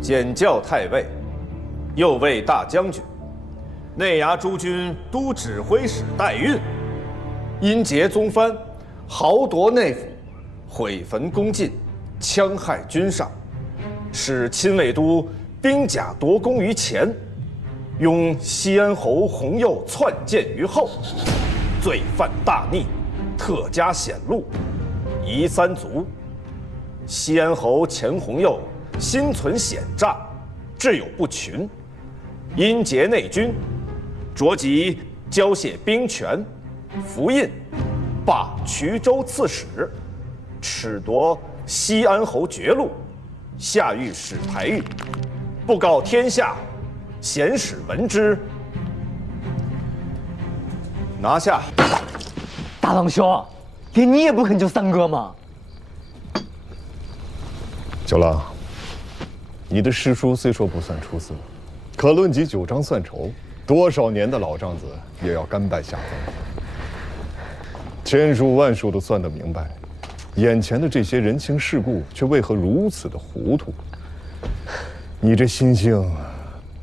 检校太尉，右卫大将军，内衙诸军都指挥使代运，因劫宗藩，豪夺内府，毁坟宫禁，戕害军上，使亲卫都兵甲夺功于前，拥西安侯洪佑篡谏于后，罪犯大逆，特加显露，夷三族。西安侯钱洪佑心存险诈，志有不群，因劫内军，着即交械兵权，符印，罢衢州刺史，褫夺西安侯爵禄，下谕使台狱，布告天下，贤使闻之，拿下。大郎兄，连你也不肯救三哥吗？九郎，你的诗书虽说不算出色，可论及九章算筹，多少年的老账子也要甘拜下风。千数万数都算得明白，眼前的这些人情世故却为何如此的糊涂？你这心性，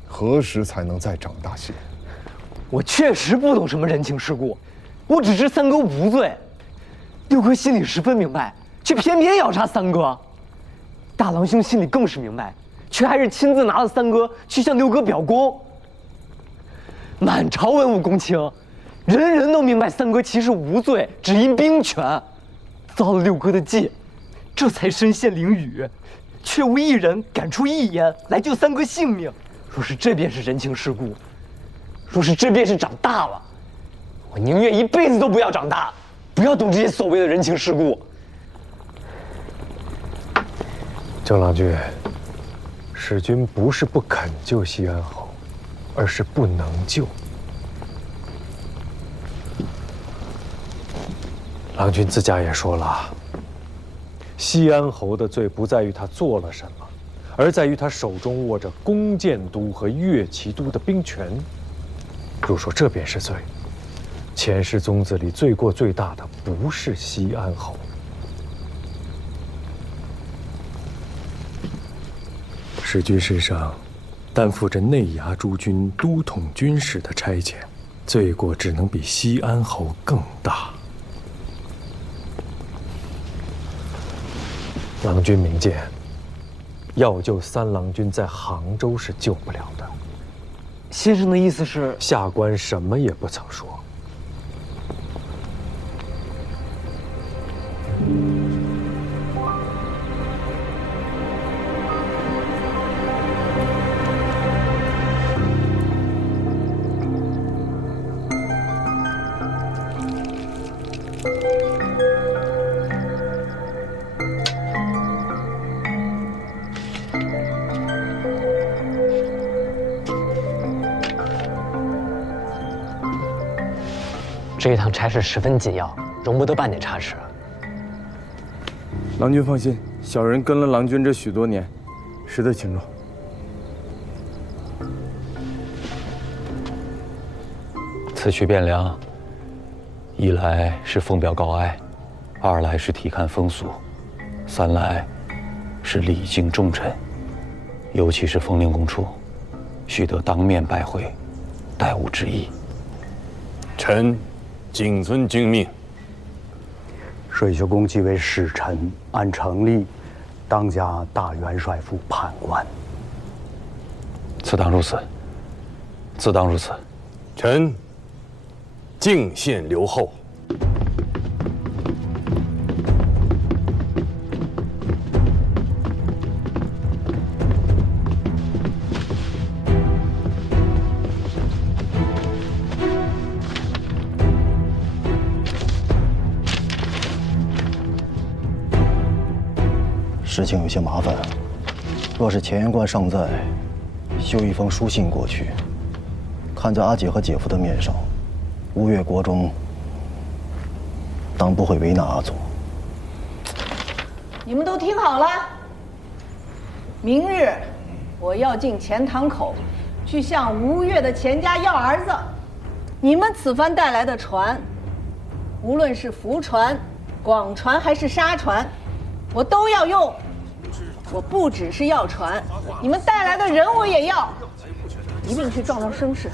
何时才能再长大些？我确实不懂什么人情世故，我只知三哥无罪。六哥心里十分明白，却偏偏要杀三哥。大郎兄心里更是明白，却还是亲自拿了三哥去向六哥表功。满朝文武公卿，人人都明白三哥其实无罪，只因兵权，遭了六哥的忌，这才身陷囹圄，却无一人敢出一言来救三哥性命。若是这便是人情世故，若是这便是长大了，我宁愿一辈子都不要长大，不要懂这些所谓的人情世故。郑郎君，使君不是不肯救西安侯，而是不能救。郎君自家也说了，西安侯的罪不在于他做了什么，而在于他手中握着弓箭都和乐骑都的兵权。若说这便是罪，前世宗子里罪过最大的不是西安侯。使君身上担负着内衙诸军都统军使的差遣，罪过只能比西安侯更大。郎君明鉴，要救三郎君在杭州是救不了的。先生的意思是，下官什么也不曾说。这一趟差事十分紧要，容不得半点差池。郎君放心，小人跟了郎君这许多年，识得轻重。此去汴梁，一来是奉表告哀，二来是体看风俗，三来是礼敬重臣，尤其是封令公处，须得当面拜会，待吾之意。臣谨遵君命。水秀公即为使臣，按常例，当加大元帅府判官。自当如此，自当如此。臣敬献留后。事情有些麻烦，若是乾元观尚在，修一封书信过去，看在阿姐和姐夫的面上，吴越国中当不会为难阿总。你们都听好了，明日我要进钱塘口，去向吴越的钱家要儿子。你们此番带来的船，无论是福船、广船还是沙船，我都要用。我不只是要船，你们带来的人我也要，一并去壮壮声势。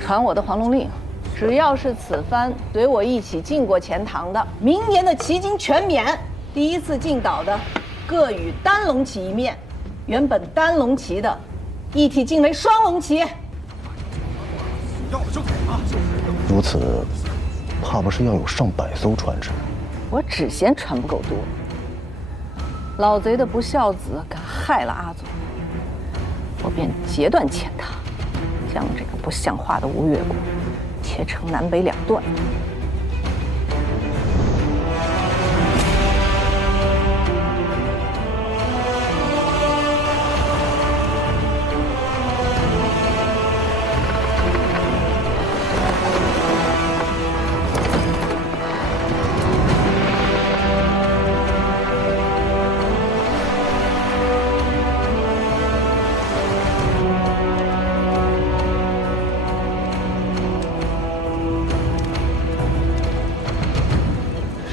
传我的黄龙令，只要是此番随我一起进过钱塘的，明年的旗津全免。第一次进岛的，各与单龙旗一面；原本单龙旗的，一体进为双龙旗。要了就给啊！如此，怕不是要有上百艘船只。我只嫌船不够多。老贼的不孝子敢害了阿祖，我便截断钱塘，将这个不像话的吴越国切成南北两段。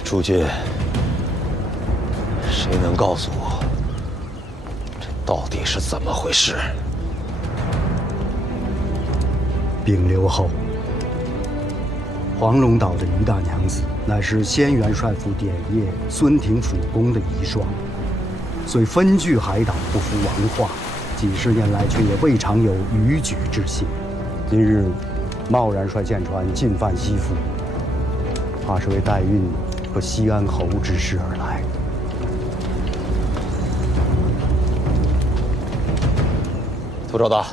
诸君，谁能告诉我，这到底是怎么回事？禀刘后，黄龙岛的于大娘子，乃是先元帅府典业孙廷辅公的遗孀，虽分据海岛，不服王化，几十年来却也未尝有逾矩之心。今日贸然率舰船进犯西府，怕是为代运和西安侯之事而来。涂昭达，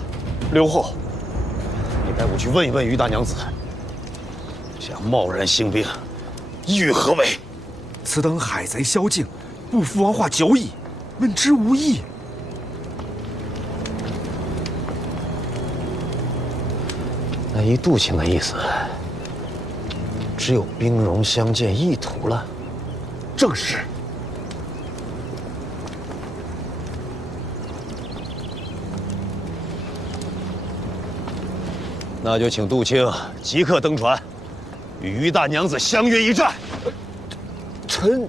刘后，你带我去问一问于大娘子，这样贸然兴兵，意欲何为？此等海贼宵禁，不服王化久矣，问之无益。那依杜卿的意思，只有兵戎相见意图了。正是。那就请杜卿即刻登船，与于大娘子相约一战。臣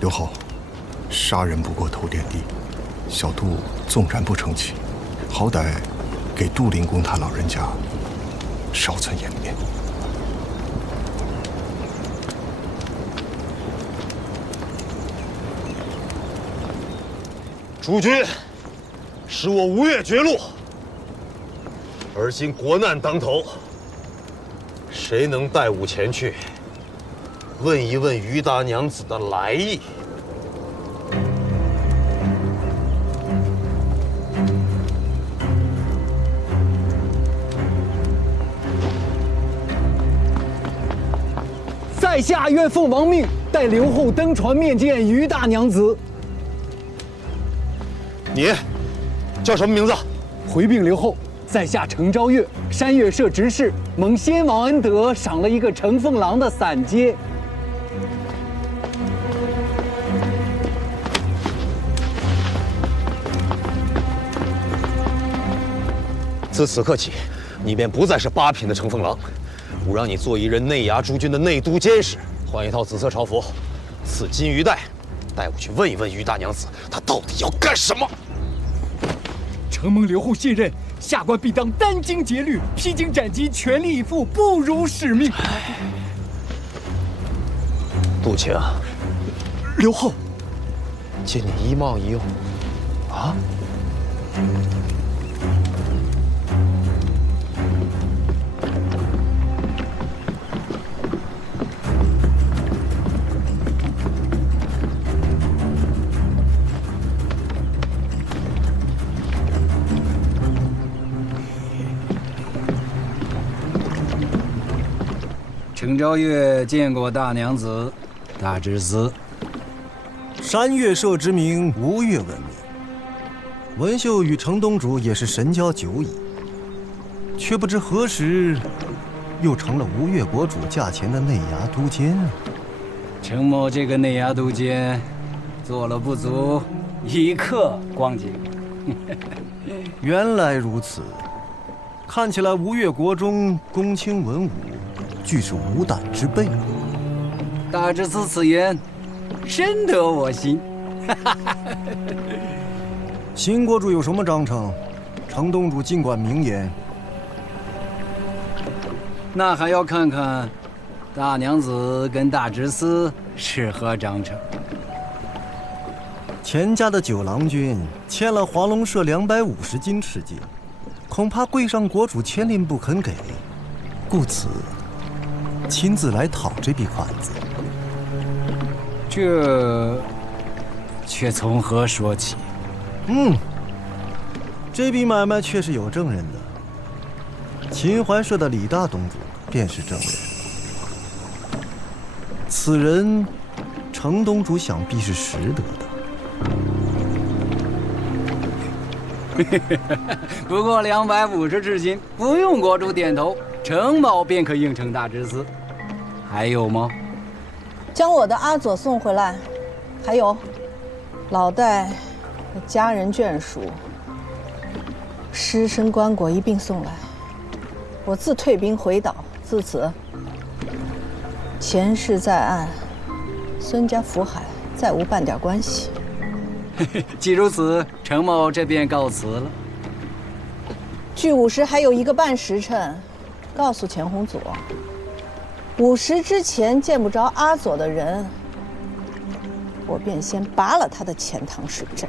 刘后，杀人不过头点地，小杜纵然不成器，好歹给杜灵公他老人家少存颜面。诸君，使我吴越绝路，而今国难当头，谁能带吾前去，问一问于大娘子的来意？在下愿奉王命，带刘后登船面见于大娘子。你叫什么名字？回禀刘后，在下程昭岳，山岳社执事，蒙先王恩德，赏了一个乘凤郎的散阶。自此刻起，你便不再是8品的乘凤郎，吾让你做一任内衙诸军的内都监使，换一套紫色朝服，赐金鱼带，带我去问一问于大娘子，她到底要干什么？承蒙刘后信任，下官必当殚精竭虑，披荆斩棘，全力以赴，不辱使命。杜卿，刘后，借你一冒一用，啊？程昭岳见过大娘子，大侄子。山岳社之名，吴越闻名。文秀与程东主也是神交久矣，却不知何时又成了吴越国主驾前的内衙都监啊！程某这个内衙都监，做了不足1刻光景。原来如此，看起来吴越国中公卿文武俱是无胆之辈。大知此言，深得我心。新国主有什么章程？程东主尽管明言。那还要看看大娘子跟大知司是何章程。钱家的九郎君欠了华龙社250斤赤金，恐怕贵上国主千令不肯给，故此亲自来讨这笔款子。这却从何说起？这笔买卖确实有证人的，秦淮社的李大东主便是证人。此人，程东主想必是识得的。不过250赤金，不用国主点头，程某便可应承大知司。还有吗？将我的阿佐送回来，还有老戴和家人眷属、尸身棺椁一并送来。我自退兵回岛，自此前世在岸，孙家福海再无半点关系。既如此，程某这便告辞了。距午时还有1个半时辰，告诉钱洪佐，5时之前见不着阿佐的人，我便先拔了他的钱塘水阵。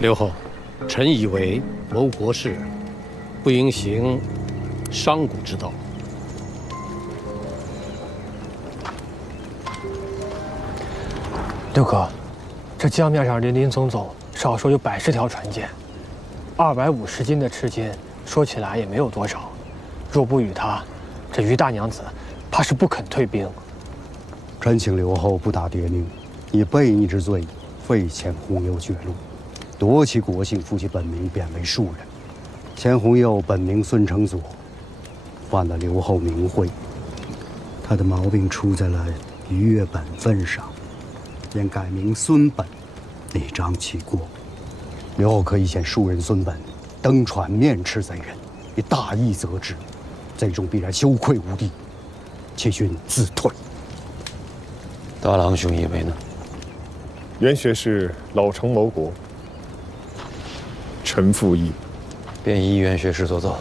刘后，臣以为谋国事，不应行商贾之道。六哥，这江面上林林总总，少说有100条船舰，250斤的赤金，说起来也没有多少。若不与他，这于大娘子怕是不肯退兵。臣请刘后不打迭命，以悖逆之罪，废钱弘佑爵禄，夺其国姓，复其本名，贬为庶人。钱弘佑本名孙承佐，犯了刘后名讳，他的毛病出在了逾越本分上，便改名孙本，立彰其过。刘后可以遣庶人孙本登船面斥贼人，以大义责之，贼众必然羞愧无地，且寻自退。大郎兄以为呢？袁学士老成谋国，臣附议。便依袁学士所奏。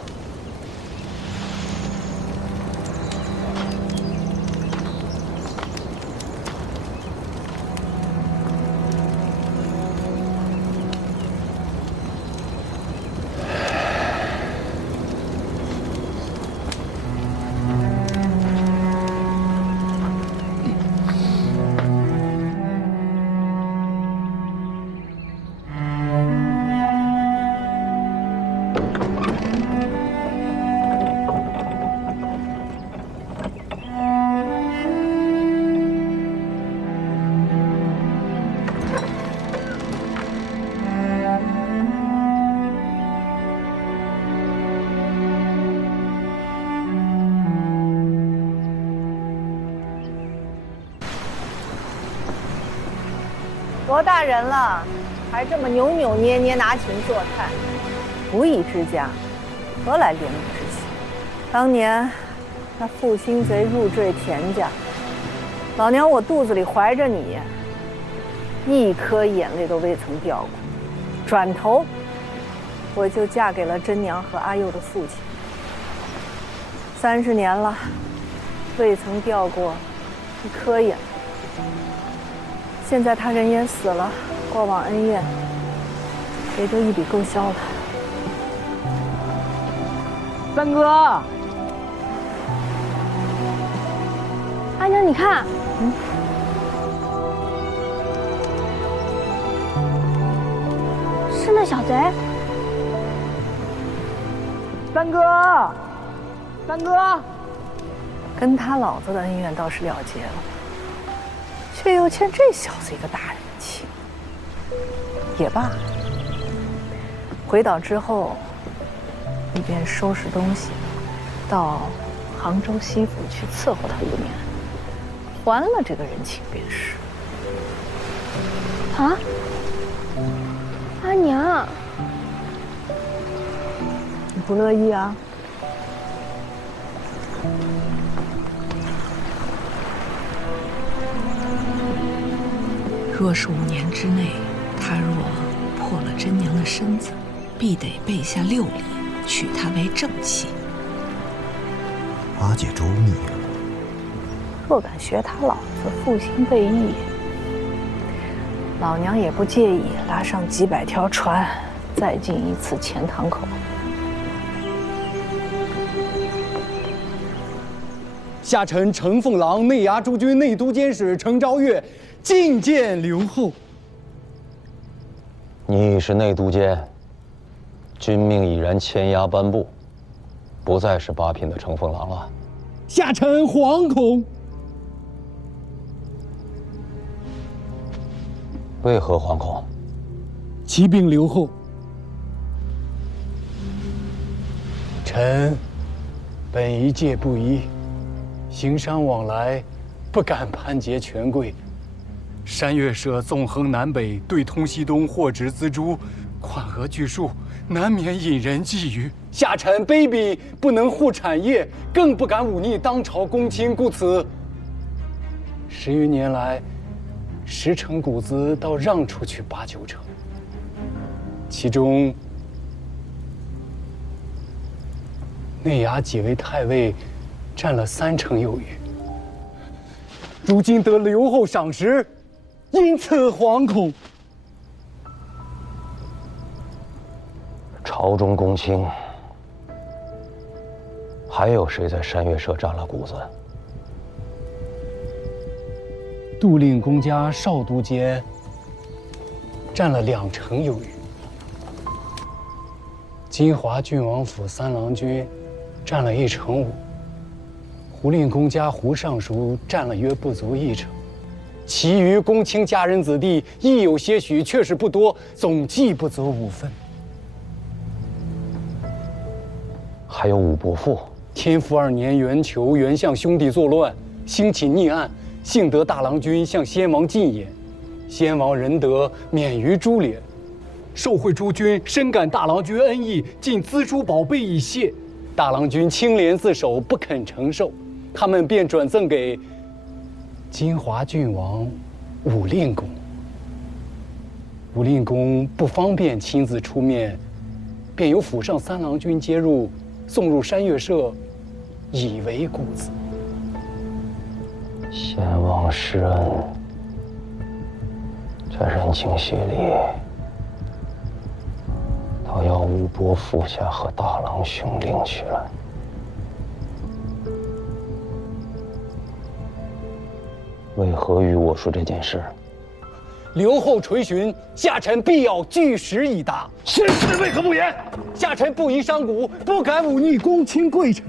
多大人了，还这么扭扭捏捏拿琴做菜，无以之家，何来怜悯之心？当年那负心贼入赘田家，老娘我肚子里怀着你，一颗眼泪都未曾掉过。转头我就嫁给了真娘和阿佑的父亲，30年了，未曾掉过一颗眼泪。现在他人也死了，过往恩怨也就一笔勾销了。三哥，阿娘，你看，是那小贼。三哥，三哥，跟他老子的恩怨倒是了结了，却又欠这小子一个大人情。也罢，回岛之后，你便收拾东西，到杭州西府去伺候他5年，还了这个人情便是。啊，阿娘，不乐意啊？若是5年之内，他若破了真娘的身子，必得备下6礼，娶她为正妻。阿姐周密了。若敢学他老子负心背义，老娘也不介意拉上几百条船，再进一次钱塘口。下臣承奉郎内衙诸军内都监使程昭岳觐见刘后。你已是内都监，军命已然签押颁布，不再是8品的承奉郎了。下臣惶恐。为何惶恐？启禀刘后，臣本一介布衣，行商往来，不敢攀结权贵。山岳社纵横南北，对通西东，货值资铢，款额巨数，难免引人觊觎。下臣卑鄙，不能护产业，更不敢忤逆当朝公卿，故此10余年来，10成谷子倒让出去8、9成，其中内衙几位太尉占了3成有余。如今得刘后赏识，因此惶恐。朝中公卿，还有谁在山岳社占了谷子？杜令公家少都监占了2成有余，金华郡王府3郎君占了1成5，胡令公家胡尚书占了约不足1成，其余公卿家人子弟亦有些许，却是不多，总计不足5分。还有武伯父。天福2年，袁求、袁相兄弟作乱，兴起逆案，幸得大郎君向先王进言，先王仁德，免于株连。受贿诸军深感大郎君恩义，尽资铢宝贝以谢。大郎君清廉自守，不肯承受，他们便转赠给金华郡王武令公。武令公不方便亲自出面，便由府上3郎君接入，送入山岳社，以为谷子。先王施恩，这人情协力，倒要武伯父下和大郎兄领去了。为何与我说这件事？刘后垂询，下臣必要据实以答。先师为何不言？下臣不疑商贾，不敢忤逆公卿贵臣。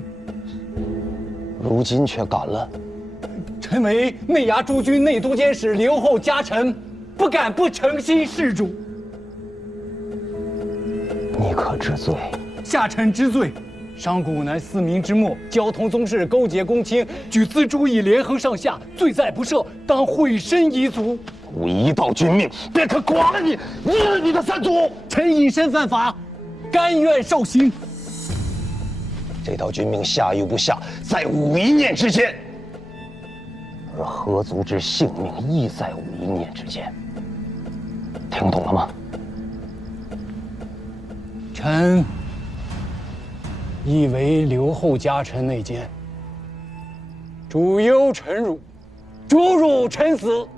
如今却敢了。臣为内衙诸军内都监使刘后家臣，不敢不诚心事主。你可知罪？下臣知罪。商贾乃4民之末，交通宗室勾结公卿，举资铢以连横上下，罪在不赦，当毁身遗族。我一道君命，便可剐了你，一日你的3族。臣以身犯法，甘愿受刑。这道君命下与不下，在武一念之间，而何族之性命亦在武一念之间。听懂了吗？臣亦为刘后家臣内奸，主忧臣辱，主辱臣死。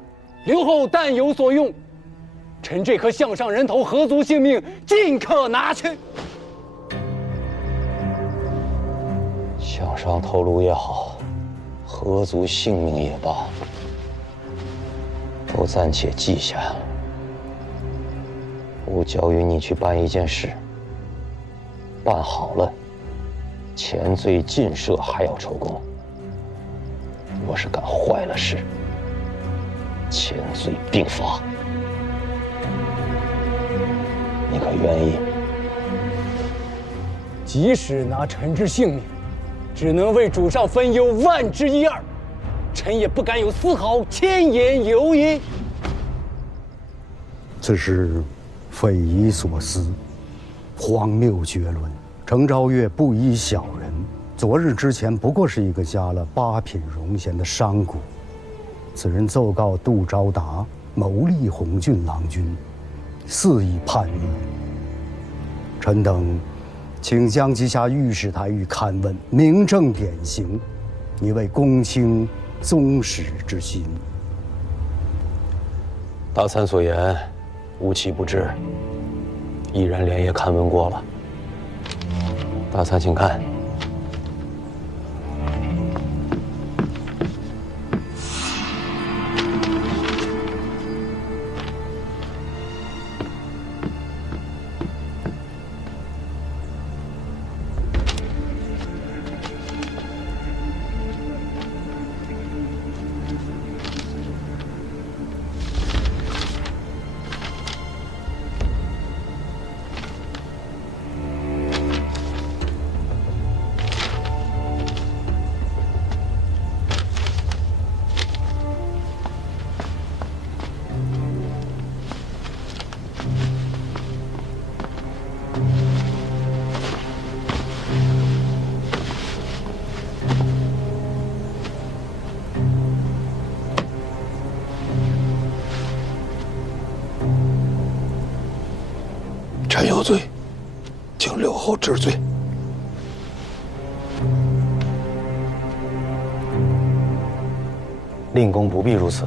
刘后但有所用，臣这颗项上人头何族性命尽可拿去。项上头颅也好，何族性命也罢，都暂且记下。我交予你去办一件事，办好了，前罪尽赦，还要抽功。若是敢坏了事，前罪并罚。你可愿意？即使拿臣之性命，只能为主上分忧万之一二，臣也不敢有丝毫千言尤因。此事匪夷所思，荒谬绝伦。程昭岳不依小人，昨日之前不过是一个加了8品荣衔的商贾。此人奏告杜昭达谋立红郡郎君，肆意叛逆。臣等请将其下御史台狱勘问，明正典刑，以为公卿宗室之心。大参所言，无奇不知，毅然连夜勘问过了。大参请看。臣有罪，请刘后治罪。令公不必如此。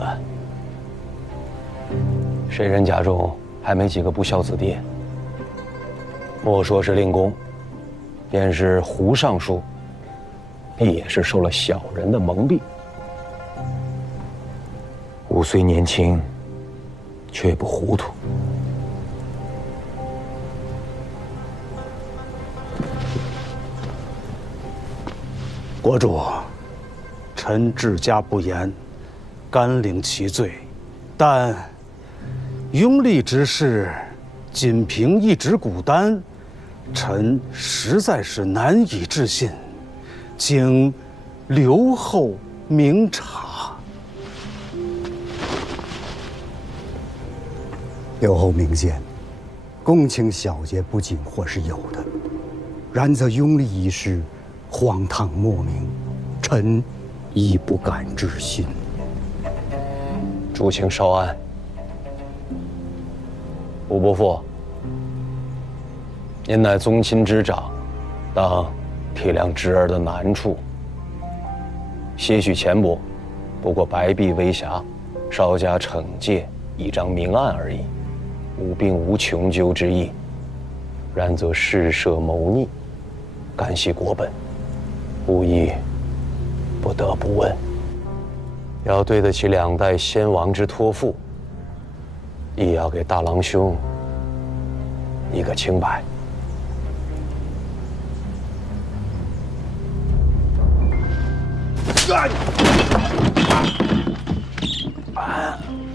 谁人家中还没几个不孝子弟？莫说是令公，便是胡尚书，必也是受了小人的蒙蔽。吾虽年轻，却不糊涂。国主，臣治家不严，甘领其罪，但拥立之事仅凭一纸古单，臣实在是难以置信，请刘后明察。刘后明鉴，公卿小节不谨或是有的，然则拥立一事荒唐莫名，臣亦不敢置信。诸卿稍安。吴伯父，您乃宗亲之长，当体谅侄儿的难处。些许钱帛，不过白璧微瑕，稍加惩戒，一张明案而已，吾并无穷究之意。然则事涉谋逆，干系国本，吾亦不得不问。要对得起2代先王之托付，亦要给大郎兄一个清白。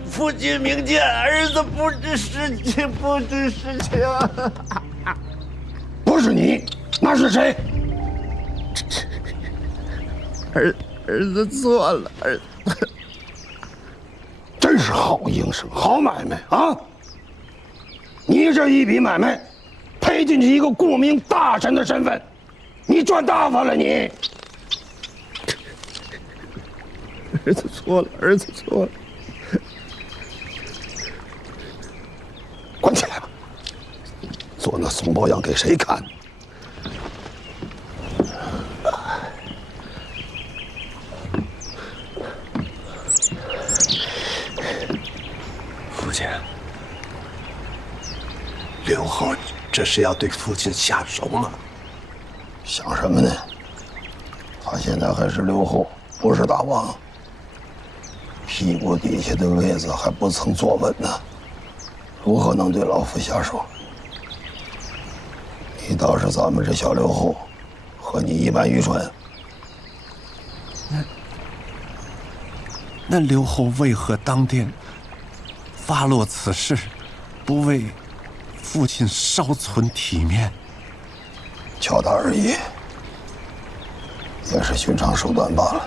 父亲明鉴，儿子不知事情，不知事情。不是你，那是谁？儿子错了，儿子。真是好营生，好买卖啊！你这一笔买卖，赔进去一个顾命大臣的身份，你赚大发了你！儿子错了，儿子错了。关起来吧，做那怂包样给谁看？父亲，刘后这是要对父亲下手吗？想什么呢？他现在还是刘后，不是大王，屁股底下的位子还不曾坐稳呢，如何能对老夫下手？你倒是咱们这小刘后，和你一般愚蠢。那刘后为何当殿发落此事，不为父亲稍存体面？巧大而已，也是寻常手段罢了。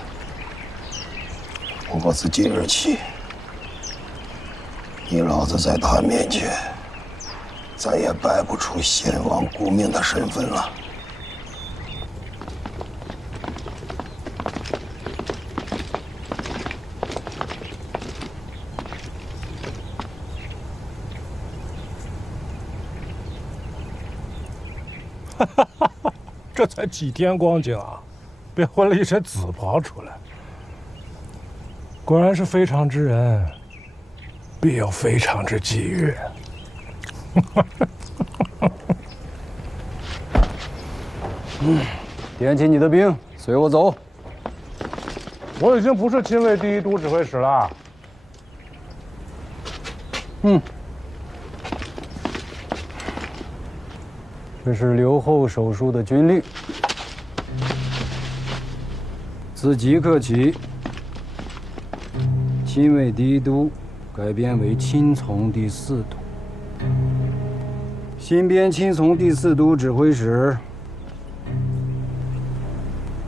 不过自今日起，你老子在他面前，再也摆不出先王顾命的身份了。这才几天光景啊，便混了一身紫袍出来。果然是非常之人，必有非常之际遇。点起你的兵，随我走。我已经不是亲卫第1都指挥使了。这是刘后手书的军令，自即刻起，亲卫第1都改编为亲从第4都。新编亲从第4都指挥使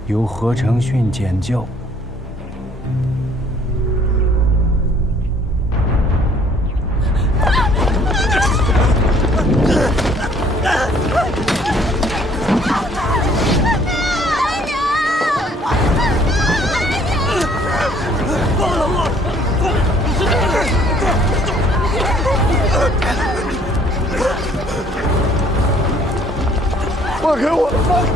由何承训检校。放开我！放开！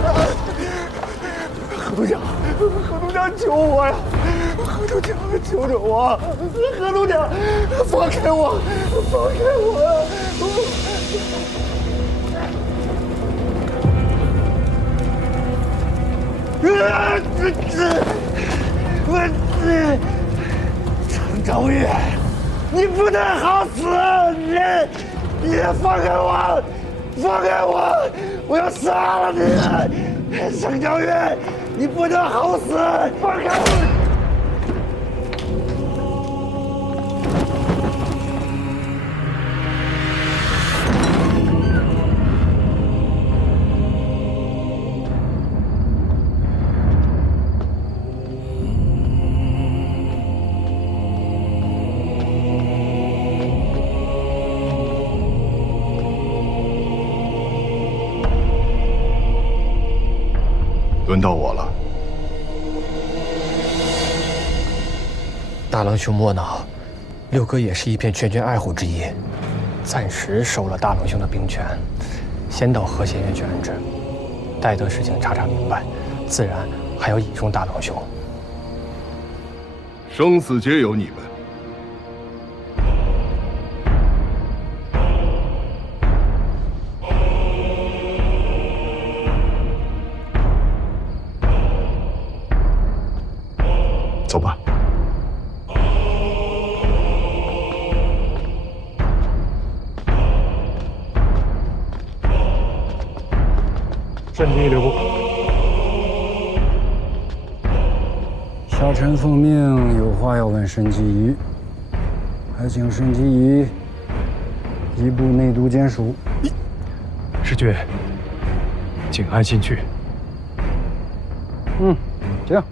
何东家，何东家救我呀！何东家，救救我！何东家，放开我！放开我呀！程昭玉，你不能好死！你放开我！放开我！我要杀了你！程昭玉，你不能好死！放开我！轮到我了。大郎兄莫恼，六哥也是一片全权爱护之意，暂时收了大郎兄的兵权，先到和贤院去安置，待得事情查查明白，自然还要倚重大郎兄。生死皆由你们。走吧。慎听留步。小臣奉命有话要问申纪仪，还请申纪仪移步内都监署。师君，请安心去。这样。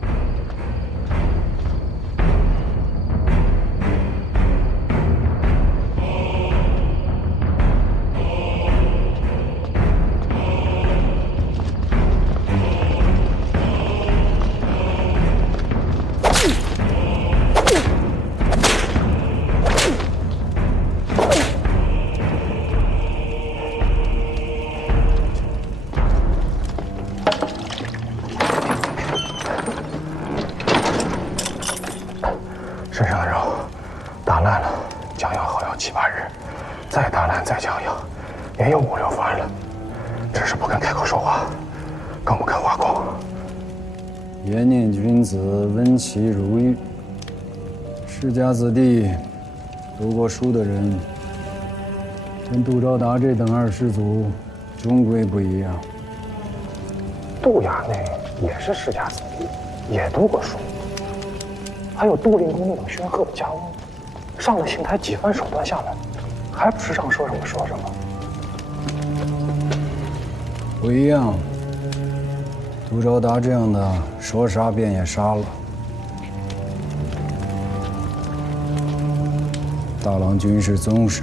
身上的肉打烂了，将要耗药7、8日，再打烂再将药，也有5、6番了。只是不肯开口说话，更不肯挖空。延念君子，温其如玉。世家子弟，读过书的人，跟杜昭达这等二世祖，终归不一样。杜衙内也是世家子弟，也读过书。还有杜令公那等煊赫的家翁，上了邢台几番手段下来，还不是让说什么说什么？不一样。杜昭达这样的，说杀便也杀了。大郎君是宗室，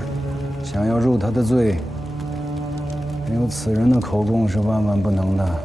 想要入他的罪，没有此人的口供是万万不能的。